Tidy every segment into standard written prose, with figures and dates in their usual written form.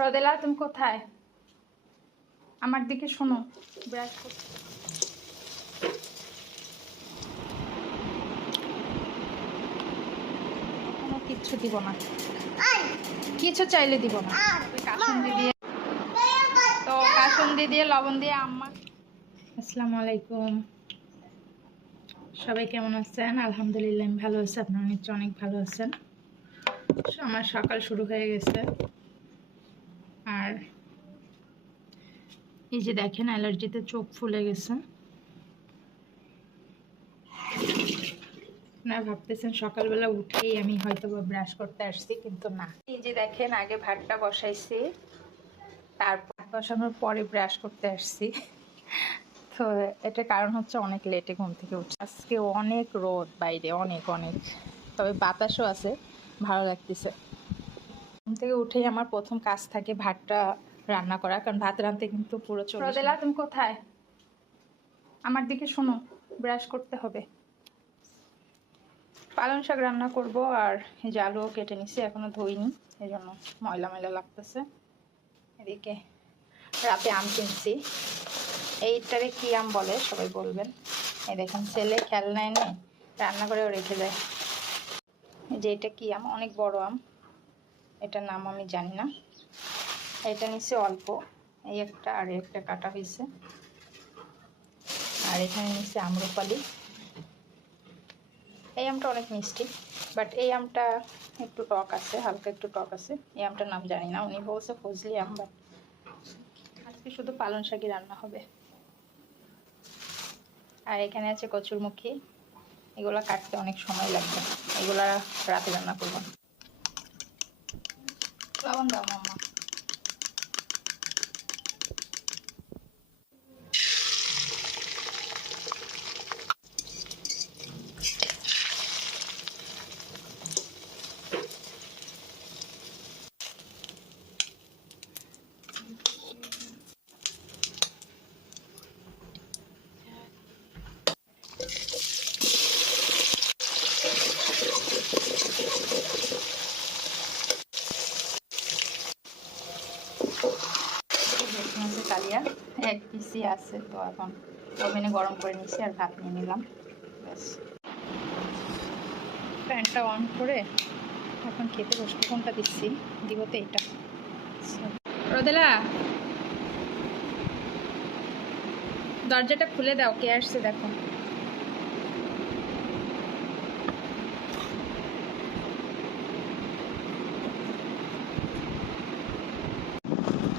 রোদেলা, তুমি কোথায়? আমার দিকে শোনো। ব্রাশ করতে কোনো কিচ্ছু দিব না, কিছু চাইলে দিব না। কাসুন্দি দিয়ে তো কাসুন্দি দিয়ে লবণ দিয়ে আম্মা। আসসালামু আলাইকুম, সবাই কেমন আছেন? আলহামদুলিল্লাহ আমি ভালো আছি, আপনারা নিশ্চয় অনেক ভালো আছেন। আমার সকাল শুরু হয়ে গেছে, আর এই যে দেখেন অ্যালার্জিতে চোখ ফুলে গেছে। আপনারা ভাবতেছেন সকালবেলা উঠেই আমি হয়তো বা ব্রাশ করতে আসছি, কিন্তু না। এই যে দেখেন আগে ভাতটা বসাইছি, তারপর বসানোর পরে ব্রাশ করতে আসছি। তো এটার কারণ হচ্ছে অনেক লেটে ঘুম থেকে উঠছে। আজকে অনেক রোদ বাইরে, অনেক অনেক, তবে বাতাসও আছে, ভালো লাগতেছে। ঘুম থেকে উঠেই আমার প্রথম কাজ থাকে ভাতটা রান্না করা, কারণ ভাত রাঁধতে কিন্তু পুরো চলে। রোদেলা, তুমি কোথায়? আমার দিকে শোনো, ব্রাশ করতে হবে। পালং শাক রান্না করব, আর এই যে আলুও কেটে নিছি, এখনো ধুইনি, এই জন্য ময়লা ময়লা লাগতেছে। এদিকে রাতে আম কিনছি, এইটারে কি আম বলে সবাই বলবেন। এই দেখেন ছেলে খেলনা এনে রান্না করেও রেখে দেয়। এই যে এটা কি আম, অনেক বড় আম, এটার নাম আমি জানি না। এটা নিচে অল্প, এই একটা আর একটা কাটা হয়েছে। আর এখানে নিচে আম্রপালি। এই আমটা অনেক মিষ্টি, বাট এই আমটা একটু টক আছে, হালকা একটু টক আছে। এই আমটার নাম জানি না, উনি বলছে ফজলি আম। বাট আজকে শুধু পালং শাকই রান্না হবে। আর এখানে আছে কচুরমুখী, এগুলো কাটতে অনেক সময় লাগবে, এগুলা রাতে রান্না করবো। লবণ দাও মাম্মা। কালিয়া এক পিসি আছে, তো এখন ওভেনে গরম করে নিচ্ছি আর ভাত নিয়ে নিলাম, ব্যাস। ফ্যানটা অন করে এখন খেতে বসবো। কোনটা দিচ্ছি, দিব তো এটা। রোদেলা, দরজাটা খুলে দাও, কে আসছে দেখো।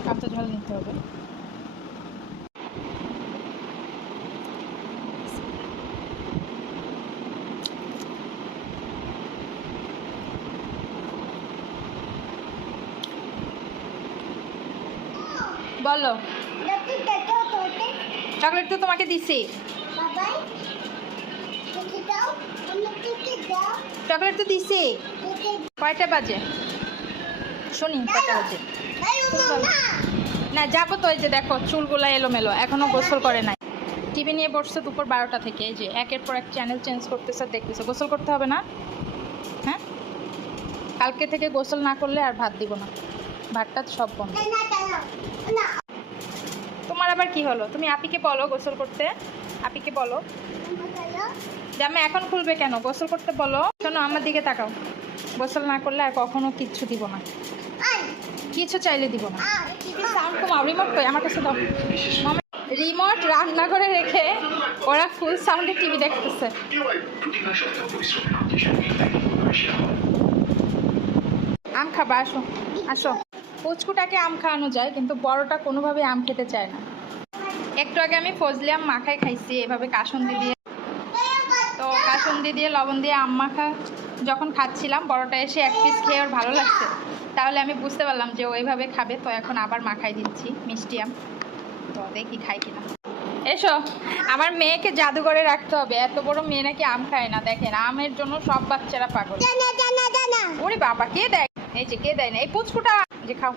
কাঁচা ঝাল নিতে হবে। বলো। চকলেট তো তোমাকে দিছি, চকলেট তো দিছি। কয়টা বাজে শুনি, কয়টা বাজে? না যাবো তো, এই যে দেখো চুলগুলা এলোমেলো, এখনো গোসল করে নাই। টিভি নিয়ে বসছে দুপুর 12টা থেকে, এই যে একের পর এক চ্যানেল চেঞ্জ করতেছে, দেখতেছে। গোসল করতে হবে না? হ্যাঁ, কালকে থেকে গোসল না করলে আর ভাত দিব না, ভাতটা সব বন্ধ। তোমার আবার কি হলো? তুমি আপিকে বলো গোসল করতে, আপিকে বলো। জামা এখন খুলবে কেন? গোসল করতে বলো। শোনো আমার দিকে তাকাও, গোসল না করলে আর কখনো কিচ্ছু দিব না, কিছু চাইলে দিব না। সাউন্ড কমাও। রিমোট কই? আমার কাছে দাও। রিমোট রান্না করে রেখে ওরা ফুল সাউন্ডে টিভি দেখতেছে। আম খাবা? আসো আসো। পুচকুটাকে আম খাওয়ানো যায়, কিন্তু বড়টা কোনোভাবে আম খেতে চায় না। একটু আগে আমি ফজলি আম মাখাই খাইছি এভাবে কাসুন্দি দিয়ে। তো কাসুন্দি দিয়ে লবণ দিয়ে আম মাখা যখন খাচ্ছিলাম, বড়টা এসে এক পিস খেয়ে ওর ভালো লাগছে, তাহলে আমি বুঝতে পারলাম যে ও এইভাবে খাবে। তো এখন আবার মাখাই দিচ্ছি মিষ্টি আম, তো দেখি খাই কিনা। এসো, আমার মেয়েকে জাদুঘরে রাখতে হবে, এত বড় মেয়ে নাকি আম খায় না। দেখেন আমের জন্য সব বাচ্চারা পাগল। ওরে বাবা, কে দেয়? এই যে কে দেয় না, এই পুচকুটা যে খাও।